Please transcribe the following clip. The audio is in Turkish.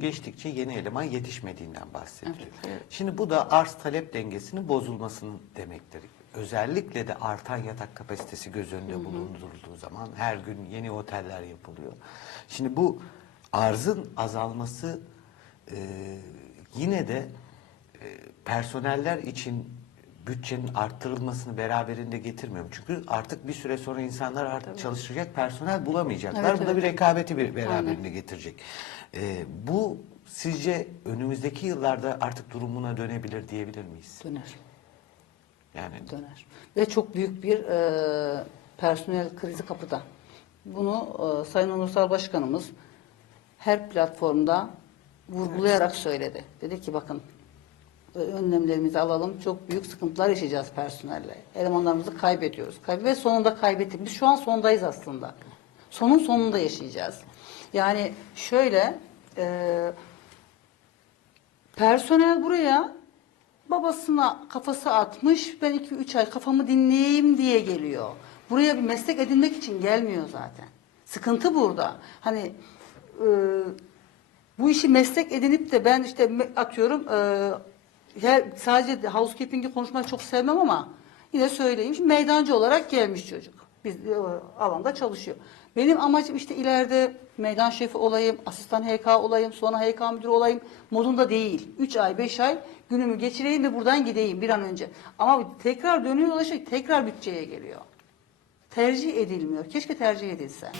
gün geçtikçe yeni eleman yetişmediğinden bahsediliyor. Evet, evet. Şimdi bu da arz talep dengesinin bozulmasının demektir. Özellikle de artan yatak kapasitesi göz önünde bulundurulduğu zaman her gün yeni oteller yapılıyor. Şimdi bu arzın azalması e, yine de e, personeller için bütçenin arttırılmasını beraberinde getirmiyor. Çünkü artık bir süre sonra insanlar artık çalışacak personel bulamayacaklar. Evet, bu da bir rekabeti bir beraberinde getirecek. Ee, bu sizce önümüzdeki yıllarda artık durumuna dönebilir diyebilir miyiz? Döner. Yani döner. Ve çok büyük bir e, personel krizi kapıda. Bunu e, Sayın Onursal Başkanımız her platformda vurgulayarak söyledi. Dedi ki bakın önlemlerimizi alalım. Çok büyük sıkıntılar yaşayacağız personelle. Elemanlarımızı kaybediyoruz. Kayb ve sonunda kaybettik. Biz şu an sondayız aslında. Sonun sonunda yaşayacağız. Yani şöyle e, Personel buraya babasına kafası atmış. Ben 2-3 ay kafamı dinleyeyim diye geliyor. Buraya bir meslek edinmek için gelmiyor zaten. Sıkıntı burada. Hani e, bu işi meslek edinip de ben işte atıyorum e, her, sadece housekeeping'i konuşmayı çok sevmem ama yine söyleyeyim. Şimdi meydancı olarak gelmiş çocuk. Biz e, alanda çalışıyor. Benim amacım işte ileride meydan şefi olayım, asistan HK olayım, sonra HK müdürü olayım modunda değil. 3 ay, 5 ay günümü geçireyim ve buradan gideyim bir an önce. Ama tekrar dönüyor dolaşıyor, tekrar bütçeye geliyor. Tercih edilmiyor. Keşke tercih edilse.